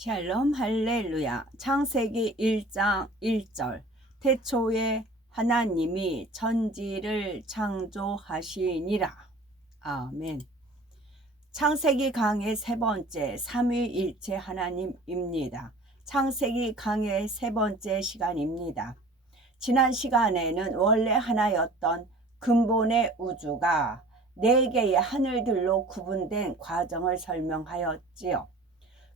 샬롬 할렐루야. 창세기 1장 1절. 태초에 하나님이 천지를 창조하시니라. 아멘. 창세기 강의 세 번째 삼위일체 하나님입니다. 창세기 강의 세 번째 시간입니다. 지난 시간에는 원래 하나였던 근본의 우주가 네 개의 하늘들로 구분된 과정을 설명하였지요.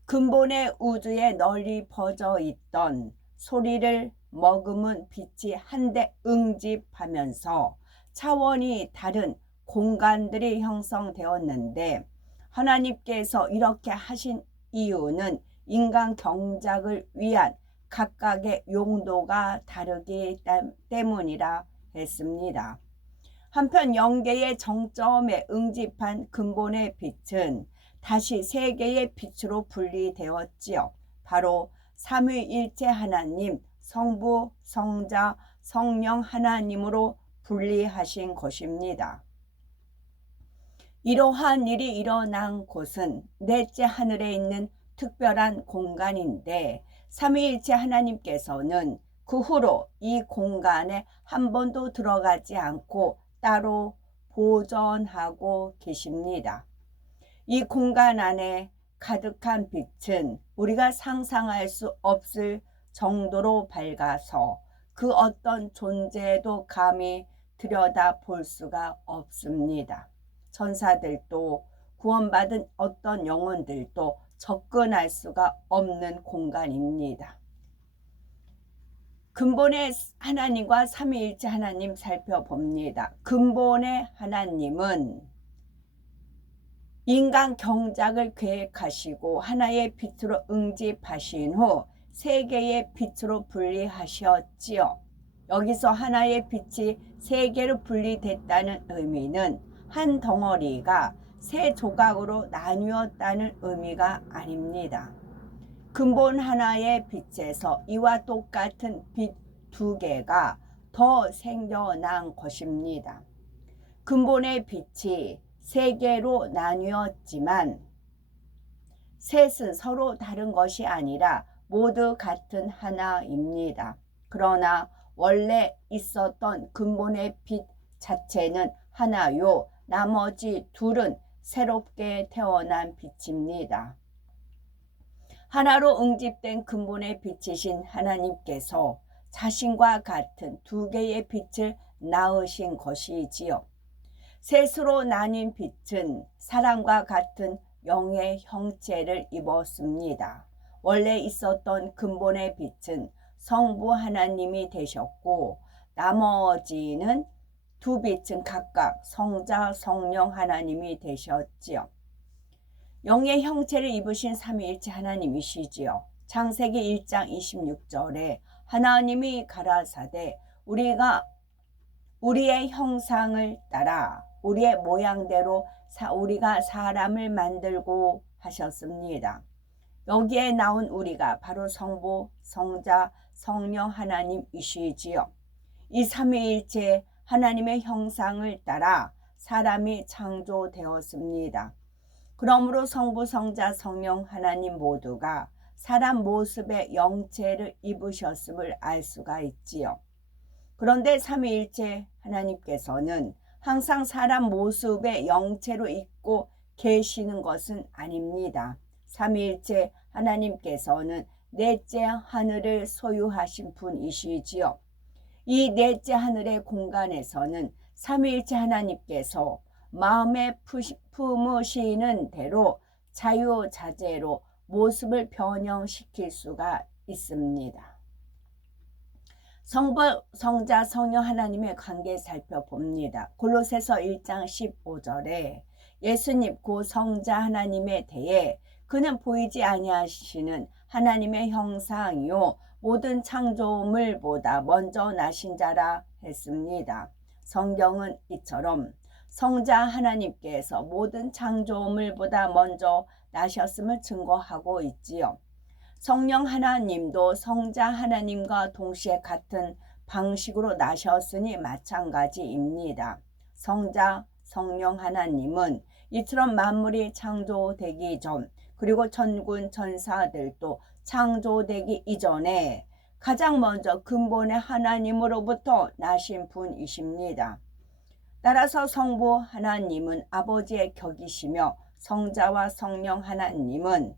근본의 우주에 널리 퍼져 있던 소리를 머금은 빛이 한데 응집하면서 차원이 다른 공간들이 형성되었는데, 하나님께서 이렇게 하신 이유는 인간 경작을 위한 각각의 용도가 다르기 때문이라 했습니다. 한편 영계의 정점에 응집한 근본의 빛은 다시 세 개의 빛으로 분리되었지요. 바로 삼위일체 하나님, 성부, 성자, 성령 하나님으로 분리하신 것입니다. 이러한 일이 일어난 곳은 넷째 하늘에 있는 특별한 공간인데, 삼위일체 하나님께서는 그 후로 이 공간에 한 번도 들어가지 않고 따로 보존하고 계십니다. 이 공간 안에 가득한 빛은 우리가 상상할 수 없을 정도로 밝아서 그 어떤 존재도 감히 들여다 볼 수가 없습니다. 천사들도 구원받은 어떤 영혼들도 접근할 수가 없는 공간입니다. 근본의 하나님과 삼위일체 하나님 살펴봅니다. 근본의 하나님은 인간 경작을 계획하시고 하나의 빛으로 응집하신 후 세 개의 빛으로 분리하셨지요. 여기서 하나의 빛이 세 개로 분리됐다는 의미는 한 덩어리가 세 조각으로 나뉘었다는 의미가 아닙니다. 근본 하나의 빛에서 이와 똑같은 빛 두 개가 더 생겨난 것입니다. 근본의 빛이 세 개로 나뉘었지만 셋은 서로 다른 것이 아니라 모두 같은 하나입니다. 그러나 원래 있었던 근본의 빛 자체는 하나요, 나머지 둘은 새롭게 태어난 빛입니다. 하나로 응집된 근본의 빛이신 하나님께서 자신과 같은 두 개의 빛을 낳으신 것이지요. 셋으로 나뉜 빛은 사람과 같은 영의 형체를 입었습니다. 원래 있었던 근본의 빛은 성부 하나님이 되셨고, 나머지는 두 빛은 각각 성자, 성령 하나님이 되셨지요. 영의 형체를 입으신 삼위일체 하나님이시지요. 창세기 1장 26절에 하나님이 가라사대 우리가 우리의 형상을 따라 우리의 모양대로 우리가 사람을 만들고 하셨습니다. 여기에 나온 우리가 바로 성부, 성자, 성령 하나님이시지요. 이 삼위일체 하나님의 형상을 따라 사람이 창조되었습니다. 그러므로 성부, 성자, 성령 하나님 모두가 사람 모습의 영체를 입으셨음을 알 수가 있지요. 그런데 삼위일체 하나님께서는 항상 사람 모습의 영체로 있고 계시는 것은 아닙니다. 삼위일체 하나님께서는 넷째 하늘을 소유하신 분이시지요. 이 넷째 하늘의 공간에서는 삼위일체 하나님께서 마음에 품으시는 대로 자유자재로 모습을 변형시킬 수가 있습니다. 성부, 성자, 성령 하나님의 관계 살펴봅니다. 골로새서 1장 15절에 예수님 고 성자 하나님에 대해 그는 보이지 아니하시는 하나님의 형상이요 모든 창조물보다 먼저 나신 자라 했습니다. 성경은 이처럼 성자 하나님께서 모든 창조물보다 먼저 나셨음을 증거하고 있지요. 성령 하나님도 성자 하나님과 동시에 같은 방식으로 나셨으니 마찬가지입니다. 성자, 성령 하나님은 이처럼 만물이 창조되기 전 그리고 천군 천사들도 창조되기 이전에 가장 먼저 근본의 하나님으로부터 나신 분이십니다. 따라서 성부 하나님은 아버지의 격이시며 성자와 성령 하나님은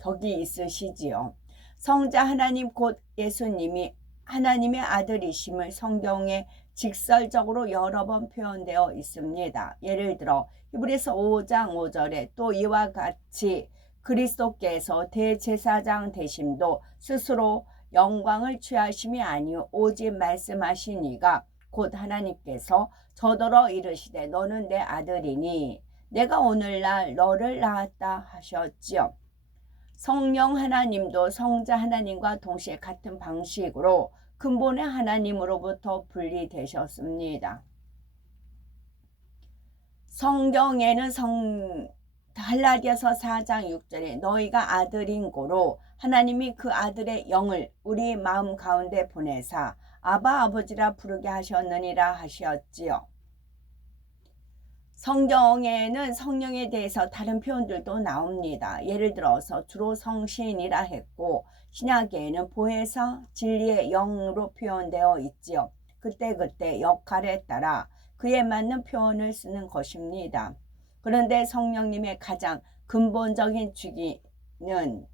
격이 있으시지요. 성자 하나님 곧 예수님이 하나님의 아들이심을 성경에 직설적으로 여러 번 표현되어 있습니다. 예를 들어 히브리서 5장 5절에 또 이와 같이 그리스도께서 대제사장 되심도 스스로 영광을 취하심이 아니요 오직 말씀하시니가 곧 하나님께서 저더러 이르시되 너는 내 아들이니 내가 오늘날 너를 낳았다 하셨지요. 성령 하나님도 성자 하나님과 동시에 같은 방식으로 근본의 하나님으로부터 분리되셨습니다. 성경에는 갈라디아서 4장 6절에 너희가 아들인 고로 하나님이 그 아들의 영을 우리 마음 가운데 보내사 아바 아버지라 부르게 하셨느니라 하셨지요. 성경에는 성령에 대해서 다른 표현들도 나옵니다. 예를 들어서 주로 성신이라 했고 신약에는 보혜사 진리의 영으로 표현되어 있지요. 그때그때 역할에 따라 그에 맞는 표현을 쓰는 것입니다. 그런데 성령님의 가장 근본적인 주기는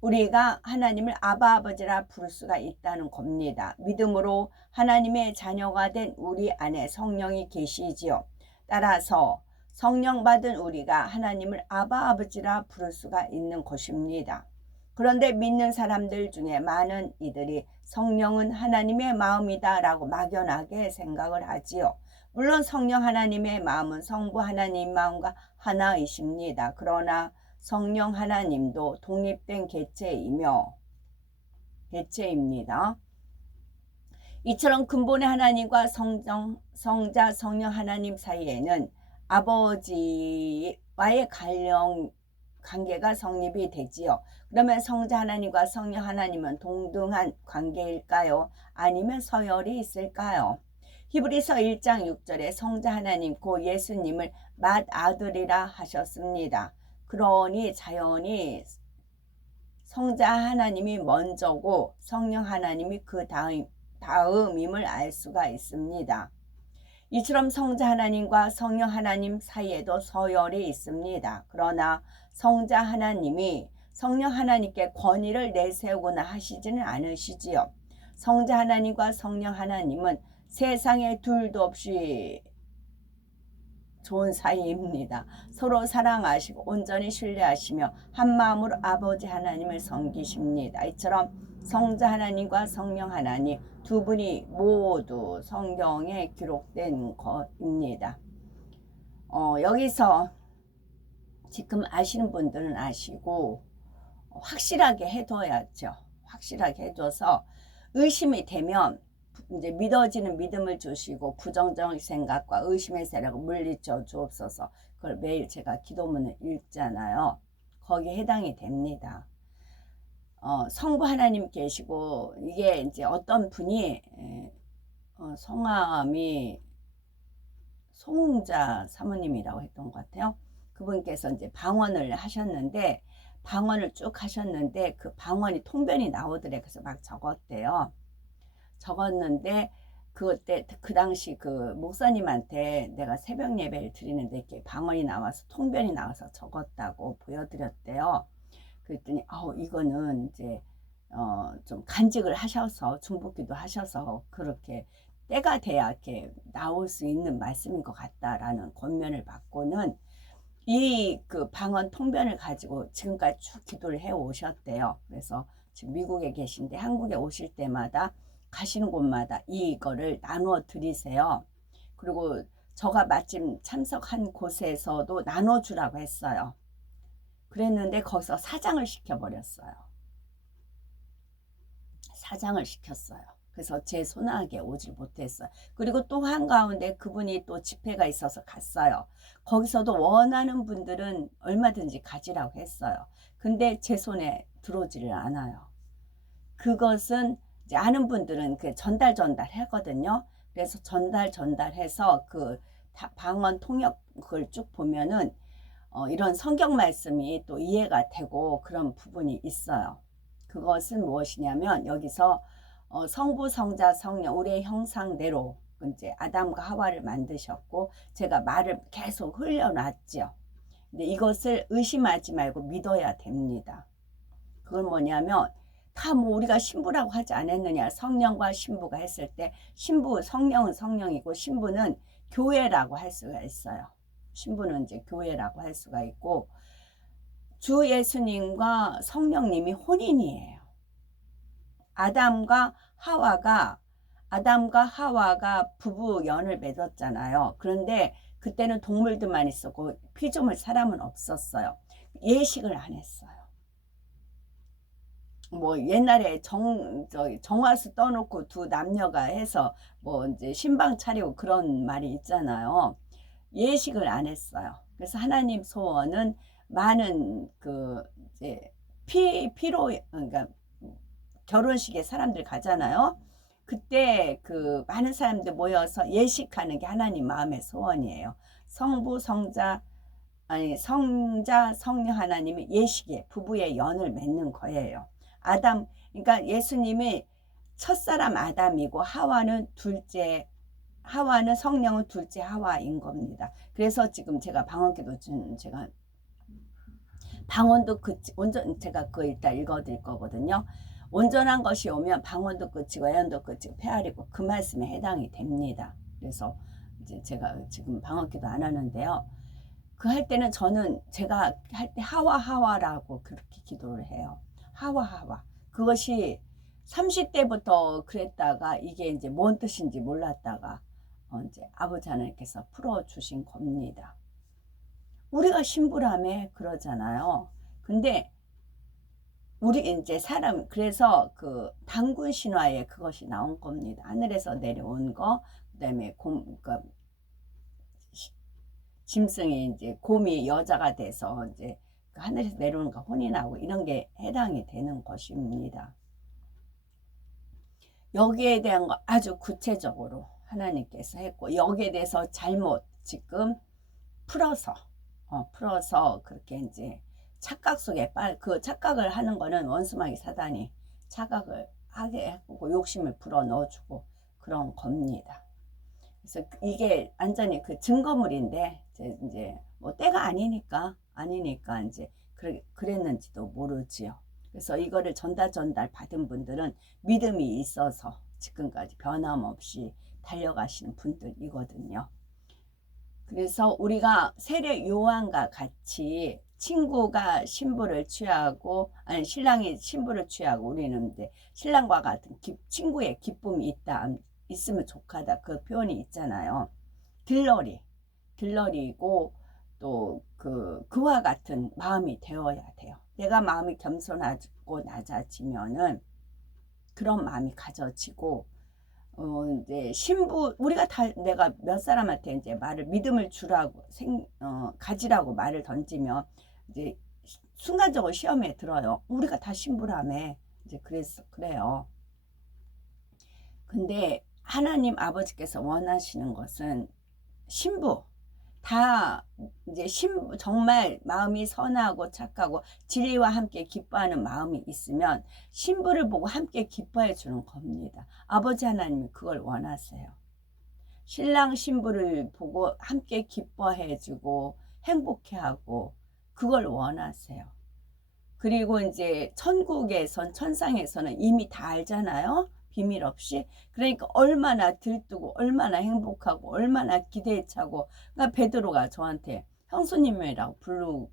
우리가 하나님을 아바 아버지라 부를 수가 있다는 겁니다. 믿음으로 하나님의 자녀가 된 우리 안에 성령이 계시지요. 따라서 성령 받은 우리가 하나님을 아바 아버지라 부를 수가 있는 것입니다. 그런데 믿는 사람들 중에 많은 이들이 성령은 하나님의 마음이다 라고 막연하게 생각을 하지요. 물론 성령 하나님의 마음은 성부 하나님 마음과 하나이십니다. 그러나 성령 하나님도 독립된 개체입니다. 이처럼 근본의 하나님과 성자 성령 하나님 사이에는 아버지와의 관계가 성립이 되지요. 그러면 성자 하나님과 성령 하나님은 동등한 관계일까요? 아니면 서열이 있을까요? 히브리서 1장 6절에 성자 하나님 고 예수님을 맏아들이라 하셨습니다. 그러니 자연히 성자 하나님이 먼저고 성령 하나님이 그 다음임을 알 수가 있습니다. 이처럼 성자 하나님과 성령 하나님 사이에도 서열이 있습니다. 그러나 성자 하나님이 성령 하나님께 권위를 내세우거나 하시지는 않으시지요. 성자 하나님과 성령 하나님은 세상에 둘도 없이 좋은 사이입니다. 서로 사랑하시고 온전히 신뢰하시며 한마음으로 아버지 하나님을 섬기십니다. 이처럼 성자 하나님과 성령 하나님 두 분이 모두 성경에 기록된 것입니다. 여기서 지금 아시는 분들은 아시고 확실하게 해둬야죠. 확실하게 해줘서 의심이 되면 이제 믿어지는 믿음을 주시고 부정적인 생각과 의심의 세력을 물리쳐 주옵소서. 그걸 매일 제가 기도문을 읽잖아요. 거기에 해당이 됩니다. 성부 하나님 계시고 이게 이제 어떤 분이 성함이 송자 사모님이라고 했던 것 같아요. 그분께서 이제 방언을 하셨는데 방언을 쭉 하셨는데 그 방언이 통변이 나오더래. 그래서 막 적었는데 그때 그 당시 그 목사님한테 내가 새벽 예배를 드리는데 이렇게 방언이 나와서 통변이 나와서 적었다고 보여드렸대요. 그랬더니 이거는 이제 좀 간직을 하셔서 중복기도 하셔서 그렇게 때가 돼야 이렇게 나올 수 있는 말씀인 것 같다라는 권면을 받고는 이 그 방언 통변을 가지고 지금까지 쭉 기도를 해 오셨대요. 그래서 지금 미국에 계신데 한국에 오실 때마다 가시는 곳마다 이거를 나누어 드리세요. 그리고 저가 마침 참석한 곳에서도 나눠주라고 했어요. 그랬는데 거기서 사장을 시켜버렸어요. 사장을 시켰어요. 그래서 제 손아귀에 오질 못했어요. 그리고 또 한가운데 그분이 또 집회가 있어서 갔어요. 거기서도 원하는 분들은 얼마든지 가지라고 했어요. 근데 제 손에 들어오지를 않아요. 그것은 이제 아는 분들은 그 전달 하거든요. 그래서 전달해서 그 방언 통역을 쭉 보면은 이런 성경 말씀이 또 이해가 되고 그런 부분이 있어요. 그것은 무엇이냐면 여기서 성부, 성자, 성령 우리의 형상대로 이제 아담과 하와를 만드셨고 제가 말을 계속 흘려놨죠. 근데 이것을 의심하지 말고 믿어야 됩니다. 그건 뭐냐면 다 뭐 우리가 신부라고 하지 않았느냐. 성령과 신부가 했을 때 신부, 성령은 성령이고 신부는 교회라고 할 수가 있어요. 신부는 이제 교회라고 할 수가 있고 주 예수님과 성령님이 혼인이에요. 아담과 하와가 부부 연을 맺었잖아요. 그런데 그때는 동물들만 있었고 피조물 사람은 없었어요. 예식을 안 했어요. 뭐 옛날에 정화수 떠놓고 두 남녀가 해서 뭐 이제 신방 차리고 그런 말이 있잖아요. 예식을 안 했어요. 그래서 하나님 소원은 많은 그 이제 피로 그러니까 결혼식에 사람들 가잖아요. 그때 그 많은 사람들 모여서 예식하는 게 하나님 마음의 소원이에요. 성부, 성자, 아니 성자, 성령 하나님이 예식에 부부의 연을 맺는 거예요. 그러니까 예수님이 첫사람 아담이고 하와는 성령은 둘째 하와인 겁니다. 그래서 지금 제가 방언기도 제가 방언도 제가 그거 이따 읽어드릴 거거든요. 온전한 것이 오면 방언도 끝이고 애언도 끝이고 폐하리고 그 말씀에 해당이 됩니다. 그래서 이제 제가 지금 방언기도 안 하는데요. 그 할 때는 제가 할 때 하와라고 그렇게 기도를 해요. 하와. 그것이 30대부터 그랬다가 이게 이제 뭔 뜻인지 몰랐다가 이제 아버지 하나님께서 풀어주신 겁니다. 우리가 신부라며 그러잖아요. 근데 우리 이제 그래서 그 단군 신화에 그것이 나온 겁니다. 하늘에서 내려온 거, 그다음에 그러니까 짐승이 이제 곰이 여자가 돼서 이제 하늘에서 내려오는 거 혼인하고 이런 게 해당이 되는 것입니다. 여기에 대한 거 아주 구체적으로 하나님께서 했고 여기에 대해서 잘못 지금 풀어서 그렇게 이제 착각 속에 그 착각을 하는 거는 원수마귀 사단이 착각을 하게 하고 욕심을 불어 넣어주고 그런 겁니다. 그래서 이게 완전히 그 증거물인데 이제 뭐 때가 아니니까 이제 그랬는지도 모르지요. 그래서 이거를 전달 받은 분들은 믿음이 있어서 지금까지 변함없이 달려가시는 분들이거든요. 그래서 우리가 세례 요한과 같이 친구가 신부를 취하고 아니 신랑이 신부를 취하고 우리는 이제 신랑과 같은 친구의 기쁨이 있으면 족하다 그 표현이 있잖아요. 들러리고 또 그와 같은 마음이 되어야 돼요. 내가 마음이 겸손하고 낮아지면은 그런 마음이 가져지고 이제 우리가 다 내가 몇 사람한테 이제 믿음을 주라고 가지라고 말을 던지면 이제 순간적으로 시험에 들어요. 우리가 다 신부라며 이제 그래요. 근데 하나님 아버지께서 원하시는 것은 신부 다 이제 정말 마음이 선하고 착하고 진리와 함께 기뻐하는 마음이 있으면 신부를 보고 함께 기뻐해 주는 겁니다. 아버지 하나님이 그걸 원하세요. 신랑 신부를 보고 함께 기뻐해 주고 행복해하고 그걸 원하세요. 그리고 이제 천상에서는 이미 다 알잖아요. 비밀 없이. 그러니까 얼마나 들뜨고 얼마나 행복하고 얼마나 기대에 차고 그러니까 베드로가 저한테 형수님이라고 부르고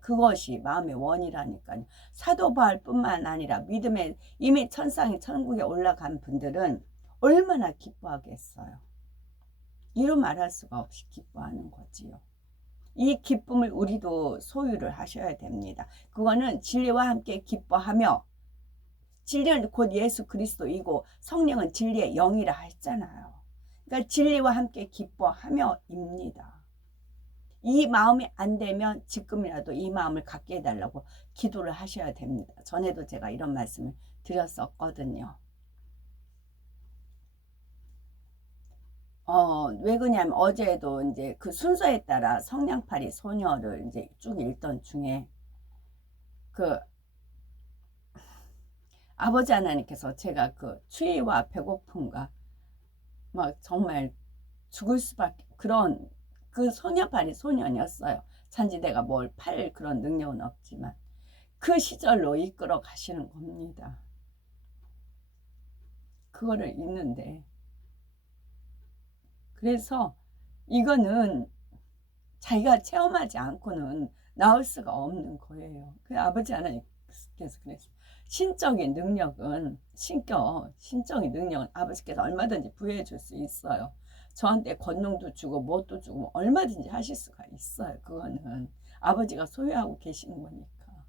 그것이 마음의 원이라니까요. 사도 바울뿐만 아니라 믿음에 이미 천국에 올라간 분들은 얼마나 기뻐하겠어요. 이루 말할 수가 없이 기뻐하는 거지요. 이 기쁨을 우리도 소유를 하셔야 됩니다. 그거는 진리와 함께 기뻐하며 진리는 곧 예수 그리스도이고 성령은 진리의 영이라 했잖아요. 그러니까 진리와 함께 기뻐하며 입니다. 이 마음이 안 되면 지금이라도 이 마음을 갖게 해달라고 기도를 하셔야 됩니다. 전에도 제가 이런 말씀을 드렸었거든요. 왜 그러냐면 어제도 이제 그 순서에 따라 성냥팔이 소녀를 이제 쭉 읽던 중에 그 아버지 하나님께서 제가 그 추위와 배고픔과 막 정말 죽을 수밖에 그런 그 소녀팔이 소년이었어요. 단지 내가 뭘 팔 그런 능력은 없지만 그 시절로 이끌어 가시는 겁니다. 그거를 읽는데 그래서 이거는 자기가 체험하지 않고는 나올 수가 없는 거예요. 그 아버지 하나님께서 그랬어요. 신적인 능력은 아버지께서 얼마든지 부여해 줄 수 있어요. 저한테 권능도 주고 뭣도 주고 얼마든지 하실 수가 있어요. 그거는 아버지가 소유하고 계시는 거니까.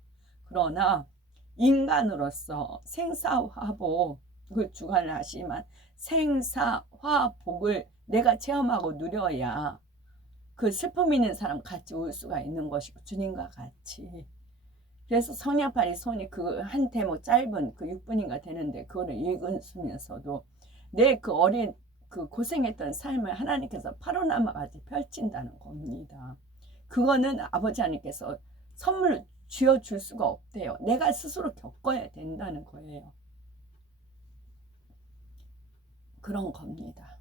그러나 인간으로서 생사화복을 주관을 하시지만 생사화복을 내가 체험하고 누려야 그 슬픔 있는 사람 같이 울 수가 있는 것이고 주님과 같이. 그래서 성냥팔이 손이 그 한 대목 짧은 그 6분인가 되는데 그거를 읽으면서도 내 그 어린 그 고생했던 삶을 하나님께서 파로나마같이 펼친다는 겁니다. 그거는 아버지 하나님께서 선물을 쥐어줄 수가 없대요. 내가 스스로 겪어야 된다는 거예요. 그런 겁니다.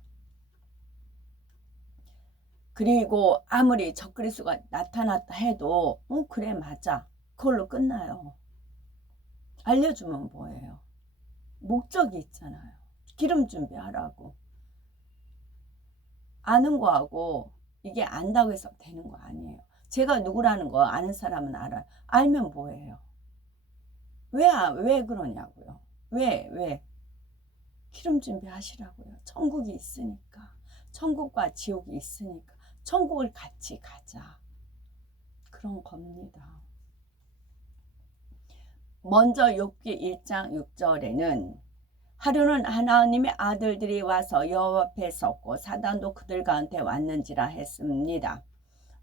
그리고 아무리 적그리스도가 나타났다 해도 그래 맞아 그걸로 끝나요. 알려주면 뭐예요? 목적이 있잖아요. 기름 준비하라고. 아는 거하고 이게 안다고 해서 되는 거 아니에요. 제가 누구라는 거 아는 사람은 알아요. 알면 뭐예요? 왜 그러냐고요. 왜? 기름 준비하시라고요. 천국이 있으니까. 천국과 지옥이 있으니까. 천국을 같이 가자. 그런 겁니다. 먼저 욥기 1장 6절에는 하루는 하나님의 아들들이 와서 여호와 앞에 섰고 사단도 그들 가운데 왔는지라 했습니다.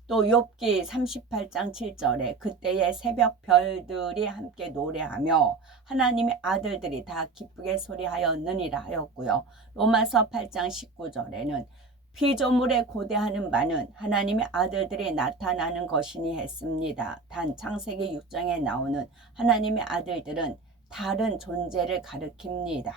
또 욥기 38장 7절에 그때의 새벽 별들이 함께 노래하며 하나님의 아들들이 다 기쁘게 소리하였느니라 하였고요. 로마서 8장 19절에는 피조물에 고대하는 바는 하나님의 아들들이 나타나는 것이니 했습니다. 단 창세기 6장에 나오는 하나님의 아들들은 다른 존재를 가리킵니다.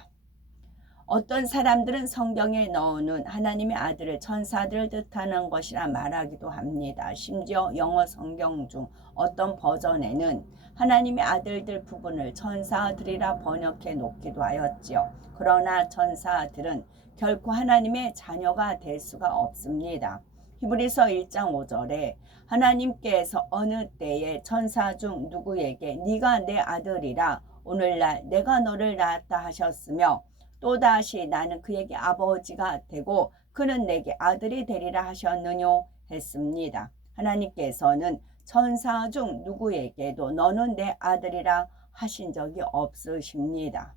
어떤 사람들은 성경에 넣어놓은 하나님의 아들을 천사들을 뜻하는 것이라 말하기도 합니다. 심지어 영어 성경 중 어떤 버전에는 하나님의 아들들 부분을 천사들이라 번역해 놓기도 하였지요. 그러나 천사들은 결코 하나님의 자녀가 될 수가 없습니다. 히브리서 1장 5절에 하나님께서 어느 때에 천사 중 누구에게 네가 내 아들이라 오늘날 내가 너를 낳았다 하셨으며 또다시 나는 그에게 아버지가 되고 그는 내게 아들이 되리라 하셨느뇨 했습니다. 하나님께서는 천사 중 누구에게도 너는 내 아들이라 하신 적이 없으십니다.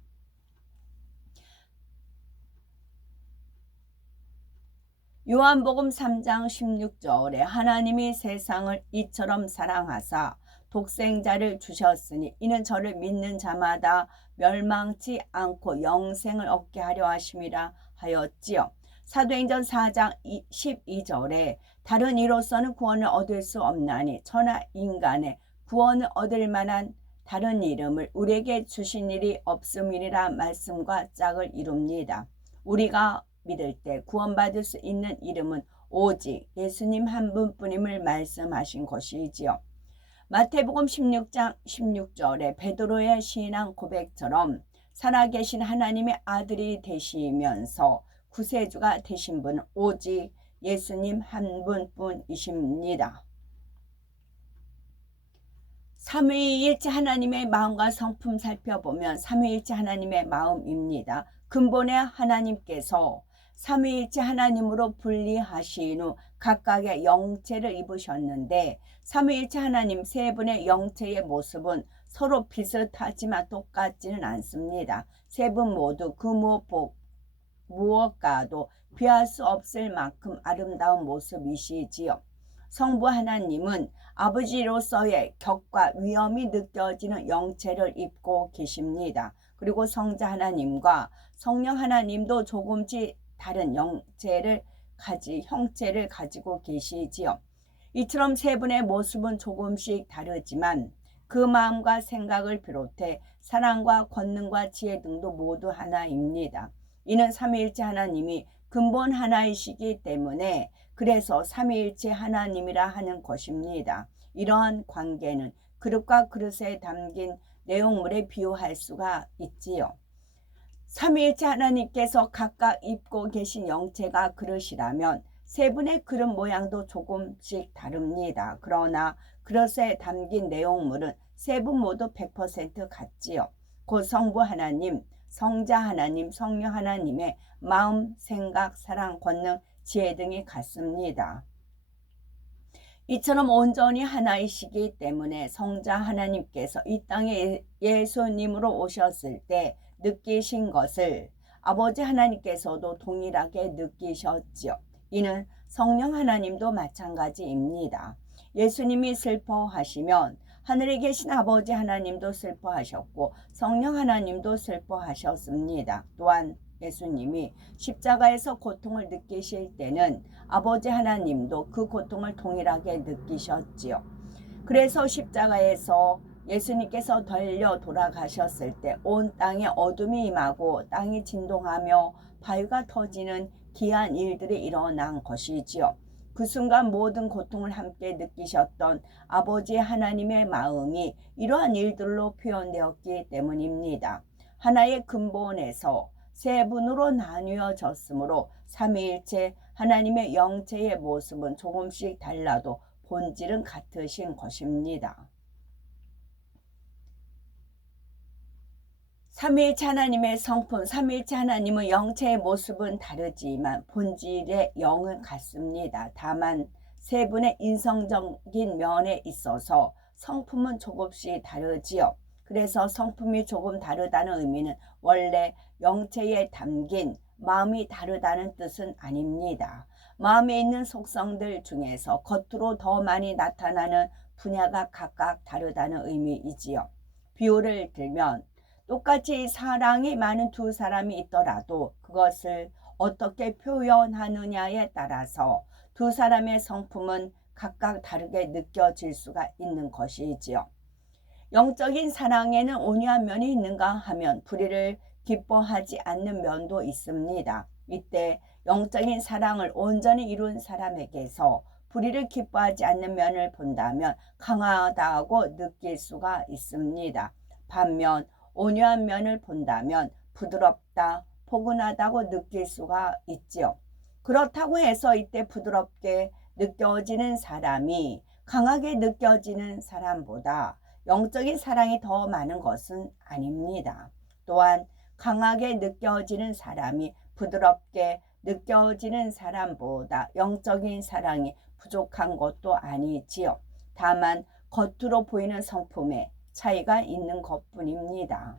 요한복음 3장 16절에 하나님이 세상을 이처럼 사랑하사 독생자를 주셨으니 이는 저를 믿는 자마다 멸망치 않고 영생을 얻게 하려 하심이라 하였지요. 사도행전 4장 12절에 다른 이로서는 구원을 얻을 수 없나니 천하 인간의 구원을 얻을 만한 다른 이름을 우리에게 주신 일이 없음이니라 말씀과 짝을 이룹니다. 우리가 믿을 때 구원받을 수 있는 이름은 오직 예수님 한 분뿐임을 말씀하신 것이지요. 마태복음 16장 16절에 베드로의 신앙 고백처럼 살아계신 하나님의 아들이 되시면서 구세주가 되신 분은 오직 예수님 한 분뿐이십니다. 삼위일체 하나님의 마음과 성품 살펴보면 삼위일체 하나님의 마음입니다. 근본의 하나님께서 삼위일체 하나님으로 분리하신 후 각각의 영체를 입으셨는데 삼위일체 하나님 세 분의 영체의 모습은 서로 비슷하지만 똑같지는 않습니다. 세 분 모두 그 무엇과도 비할 수 없을 만큼 아름다운 모습이시지요. 성부 하나님은 아버지로서의 격과 위엄이 느껴지는 영체를 입고 계십니다. 그리고 성자 하나님과 성령 하나님도 조금씩 다른 영체를 형체를 가지고 계시지요. 이처럼 세 분의 모습은 조금씩 다르지만 그 마음과 생각을 비롯해 사랑과 권능과 지혜 등도 모두 하나입니다. 이는 삼위일체 하나님이 근본 하나이시기 때문에 그래서 삼위일체 하나님이라 하는 것입니다. 이러한 관계는 그릇과 그릇에 담긴 내용물에 비유할 수가 있지요. 삼위일체 하나님께서 각각 입고 계신 영체가 그릇이라면 세 분의 그릇 모양도 조금씩 다릅니다. 그러나 그릇에 담긴 내용물은 세 분 모두 100% 같지요. 곧 성부 하나님, 성자 하나님, 성령 하나님의 마음, 생각, 사랑, 권능, 지혜 등이 같습니다. 이처럼 온전히 하나이시기 때문에 성자 하나님께서 이 땅에 예수님으로 오셨을 때 느끼신 것을 아버지 하나님께서도 동일하게 느끼셨지요. 이는 성령 하나님도 마찬가지입니다. 예수님이 슬퍼하시면 하늘에 계신 아버지 하나님도 슬퍼하셨고 성령 하나님도 슬퍼하셨습니다. 또한 예수님이 십자가에서 고통을 느끼실 때는 아버지 하나님도 그 고통을 동일하게 느끼셨지요. 그래서 십자가에서 예수님께서 덜려 돌아가셨을 때 온 땅에 어둠이 임하고 땅이 진동하며 바위가 터지는 기이한 일들이 일어난 것이지요. 그 순간 모든 고통을 함께 느끼셨던 아버지 하나님의 마음이 이러한 일들로 표현되었기 때문입니다. 하나의 근본에서 세 분으로 나뉘어졌으므로 삼위일체 하나님의 영체의 모습은 조금씩 달라도 본질은 같으신 것입니다. 삼위일체 하나님의 성품, 삼위일체 하나님의 영체의 모습은 다르지만 본질의 영은 같습니다. 다만 세 분의 인성적인 면에 있어서 성품은 조금씩 다르지요. 그래서 성품이 조금 다르다는 의미는 원래 영체에 담긴 마음이 다르다는 뜻은 아닙니다. 마음에 있는 속성들 중에서 겉으로 더 많이 나타나는 분야가 각각 다르다는 의미이지요. 비유를 들면 똑같이 사랑이 많은 두 사람이 있더라도 그것을 어떻게 표현하느냐에 따라서 두 사람의 성품은 각각 다르게 느껴질 수가 있는 것이지요. 영적인 사랑에는 온유한 면이 있는가 하면 불의를 기뻐하지 않는 면도 있습니다. 이때 영적인 사랑을 온전히 이룬 사람에게서 불의를 기뻐하지 않는 면을 본다면 강하다고 느낄 수가 있습니다. 반면 온유한 면을 본다면 부드럽다, 포근하다고 느낄 수가 있지요. 그렇다고 해서 이때 부드럽게 느껴지는 사람이 강하게 느껴지는 사람보다 영적인 사랑이 더 많은 것은 아닙니다. 또한 강하게 느껴지는 사람이 부드럽게 느껴지는 사람보다 영적인 사랑이 부족한 것도 아니지요. 다만 겉으로 보이는 성품에 차이가 있는 것뿐입니다.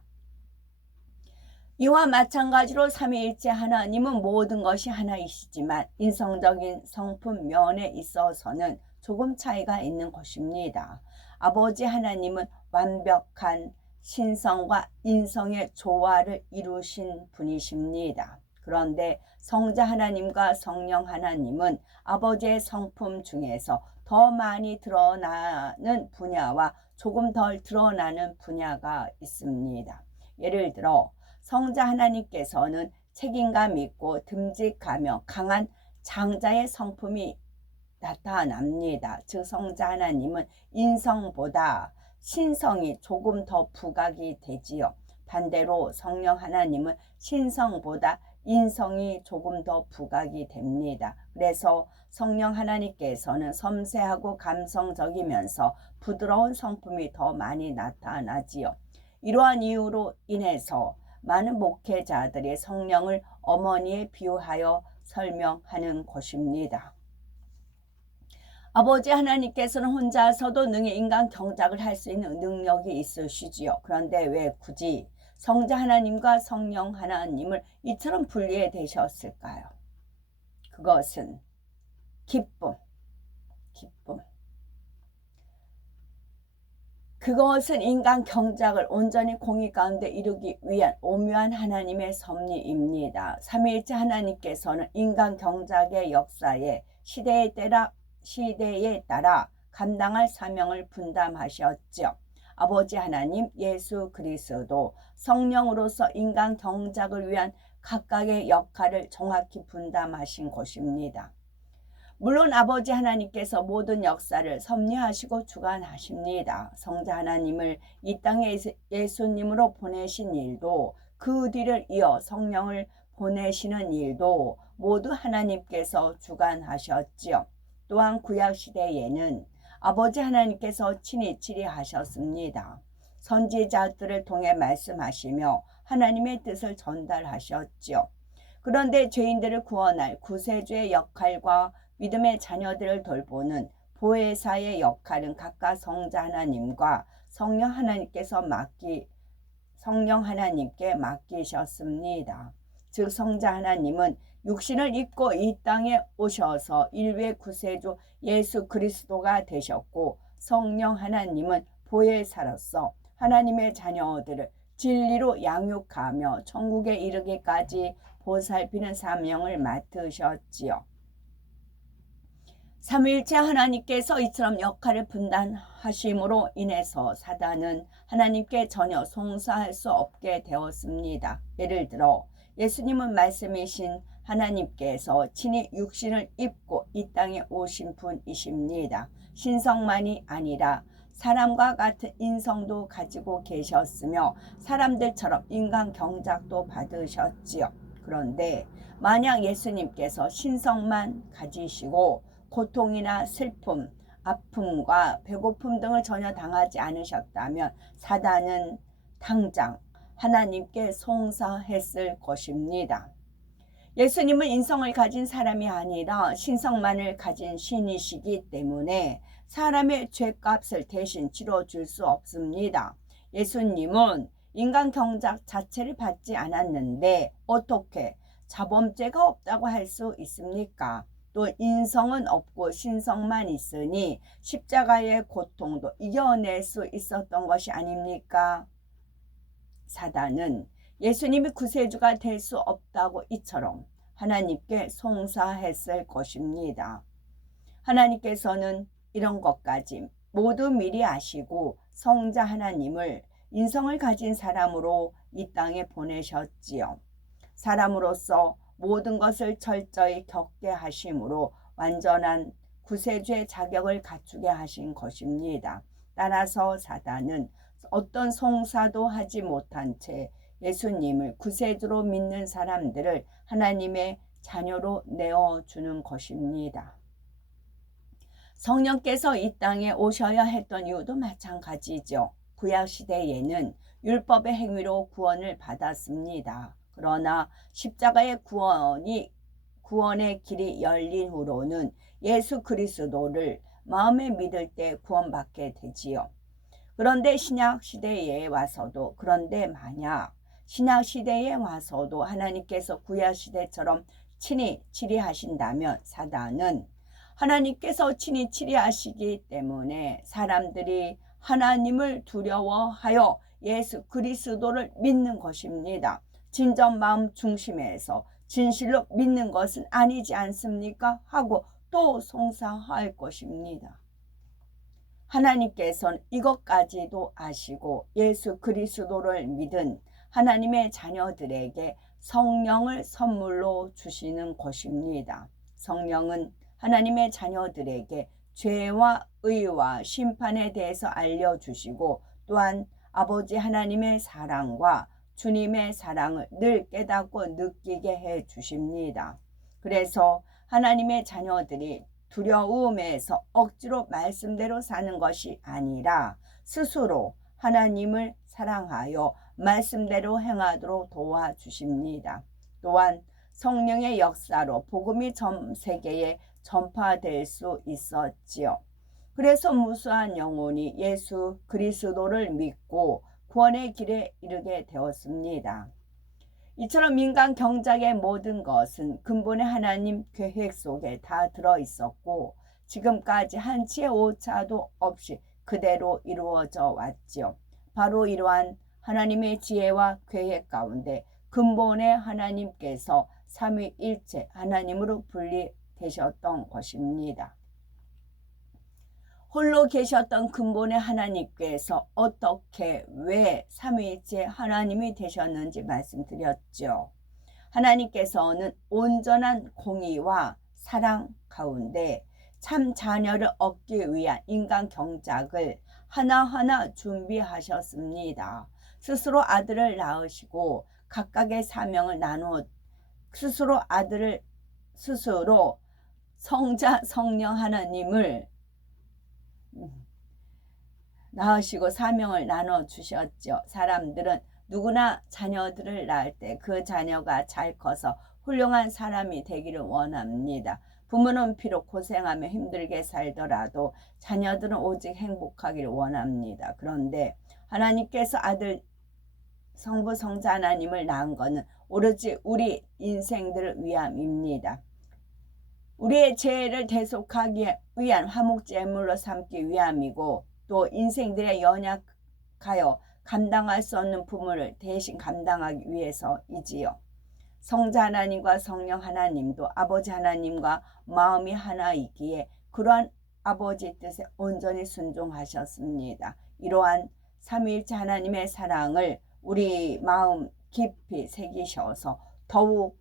이와 마찬가지로 삼위일체 하나님은 모든 것이 하나이시지만 인성적인 성품 면에 있어서는 조금 차이가 있는 것입니다. 아버지 하나님은 완벽한 신성과 인성의 조화를 이루신 분이십니다. 그런데 성자 하나님과 성령 하나님은 아버지의 성품 중에서 더 많이 드러나는 분야와 조금 덜 드러나는 분야가 있습니다. 예를 들어 성자 하나님께서는 책임감 있고 듬직하며 강한 장자의 성품이 나타납니다. 즉 성자 하나님은 인성보다 신성이 조금 더 부각이 되지요. 반대로 성령 하나님은 신성보다 인성이 조금 더 부각이 됩니다. 그래서 성령 하나님께서는 섬세하고 감성적이면서 부드러운 성품이 더 많이 나타나지요. 이러한 이유로 인해서 많은 목회자들이 성령을 어머니에 비유하여 설명하는 것입니다. 아버지 하나님께서는 혼자서도 능히 인간 경작을 할 수 있는 능력이 있으시지요. 그런데 왜 굳이 성자 하나님과 성령 하나님을 이처럼 분리해 되셨을까요? 그것은 기쁨. 그것은 인간 경작을 온전히 공의 가운데 이루기 위한 오묘한 하나님의 섭리입니다. 삼위일체 하나님께서는 인간 경작의 역사에 시대에 따라 감당할 사명을 분담하셨죠. 아버지 하나님, 예수 그리스도, 성령으로서 인간 경작을 위한 각각의 역할을 정확히 분담하신 것입니다. 물론 아버지 하나님께서 모든 역사를 섭리하시고 주관하십니다. 성자 하나님을 이 땅에 예수님으로 보내신 일도, 그 뒤를 이어 성령을 보내시는 일도 모두 하나님께서 주관하셨지요. 또한 구약시대에는 아버지 하나님께서 친히 치리하셨습니다. 선지자들을 통해 말씀하시며 하나님의 뜻을 전달하셨지요. 그런데 죄인들을 구원할 구세주의 역할과 믿음의 자녀들을 돌보는 보혜사의 역할은 각각 성자 하나님과 성령 하나님께 맡기셨습니다. 즉 성자 하나님은 육신을 입고 이 땅에 오셔서 인류의 구세주 예수 그리스도가 되셨고, 성령 하나님은 보혜사로서 하나님의 자녀들을 진리로 양육하며 천국에 이르기까지 보살피는 사명을 맡으셨지요. 삼위일체 하나님께서 이처럼 역할을 분담하심으로 인해서 사단은 하나님께 전혀 송사할 수 없게 되었습니다. 예를 들어 예수님은 말씀이신 하나님께서 친히 육신을 입고 이 땅에 오신 분이십니다. 신성만이 아니라 사람과 같은 인성도 가지고 계셨으며 사람들처럼 인간 경작도 받으셨지요. 그런데 만약 예수님께서 신성만 가지시고 고통이나 슬픔, 아픔과 배고픔 등을 전혀 당하지 않으셨다면 사단은 당장 하나님께 송사했을 것입니다. 예수님은 인성을 가진 사람이 아니라 신성만을 가진 신이시기 때문에 사람의 죄값을 대신 치러줄 수 없습니다. 예수님은 인간 경작 자체를 받지 않았는데 어떻게 자범죄가 없다고 할 수 있습니까? 또 인성은 없고 신성만 있으니 십자가의 고통도 이겨낼 수 있었던 것이 아닙니까? 사단은 예수님이 구세주가 될 수 없다고 이처럼 하나님께 송사했을 것입니다. 하나님께서는 이런 것까지 모두 미리 아시고 성자 하나님을 인성을 가진 사람으로 이 땅에 보내셨지요. 사람으로서 모든 것을 철저히 겪게 하심으로 완전한 구세주의 자격을 갖추게 하신 것입니다. 따라서 사단은 어떤 송사도 하지 못한 채 예수님을 구세주로 믿는 사람들을 하나님의 자녀로 내어주는 것입니다. 성령께서 이 땅에 오셔야 했던 이유도 마찬가지죠. 구약시대에는 율법의 행위로 구원을 받았습니다. 그러나 십자가의 구원의 길이 열린 후로는 예수 그리스도를 마음에 믿을 때 구원받게 되지요. 그런데 만약 신약시대에 와서도 하나님께서 구약시대처럼 친히 치리하신다면 사단은 하나님께서 친히 치리하시기 때문에 사람들이 하나님을 두려워하여 예수 그리스도를 믿는 것입니다. 진정 마음 중심에서 진실로 믿는 것은 아니지 않습니까? 하고 또 송사할 것입니다. 하나님께서는 이것까지도 아시고 예수 그리스도를 믿은 하나님의 자녀들에게 성령을 선물로 주시는 것입니다. 성령은 하나님의 자녀들에게 죄와 의와 심판에 대해서 알려주시고 또한 아버지 하나님의 사랑과 주님의 사랑을 늘 깨닫고 느끼게 해 주십니다. 그래서 하나님의 자녀들이 두려움에서 억지로 말씀대로 사는 것이 아니라 스스로 하나님을 사랑하여 말씀대로 행하도록 도와주십니다. 또한 성령의 역사로 복음이 전 세계에 전파될 수 있었지요. 그래서 무수한 영혼이 예수 그리스도를 믿고 구원의 길에 이르게 되었습니다. 이처럼 인간 경작의 모든 것은 근본의 하나님 계획 속에 다 들어 있었고 지금까지 한치의 오차도 없이 그대로 이루어져 왔지요. 바로 이러한 하나님의 지혜와 계획 가운데 근본의 하나님께서 삼위일체 하나님으로 분리되셨던 것입니다. 홀로 계셨던 근본의 하나님께서 어떻게 왜 삼위일체 하나님이 되셨는지 말씀드렸죠. 하나님께서는 온전한 공의와 사랑 가운데 참 자녀를 얻기 위한 인간 경작을 하나하나 준비하셨습니다. 스스로 아들을 낳으시고 각각의 사명을 나누어 스스로 성자 성령 하나님을 낳으시고 사명을 나눠 주셨죠. 사람들은 누구나 자녀들을 낳을 때 그 자녀가 잘 커서 훌륭한 사람이 되기를 원합니다. 부모는 비록 고생하며 힘들게 살더라도 자녀들은 오직 행복하기를 원합니다. 그런데 하나님께서 아들 성부 성자 하나님을 낳은 것은 오로지 우리 인생들을 위함입니다. 우리의 죄를 대속하기 위한 화목제물로 삼기 위함이고 또 인생들의 연약하여 감당할 수 없는 부모를 대신 감당하기 위해서이지요. 성자 하나님과 성령 하나님도 아버지 하나님과 마음이 하나이기에 그러한 아버지 뜻에 온전히 순종하셨습니다. 이러한 삼위일체 하나님의 사랑을 우리 마음 깊이 새기셔서 더욱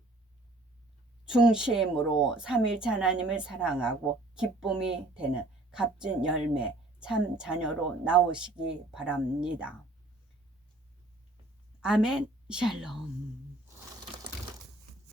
중심으로 삼위일체 하나님을 사랑하고 기쁨이 되는 값진 열매 참 자녀로 나오시기 바랍니다. 아멘. 샬롬.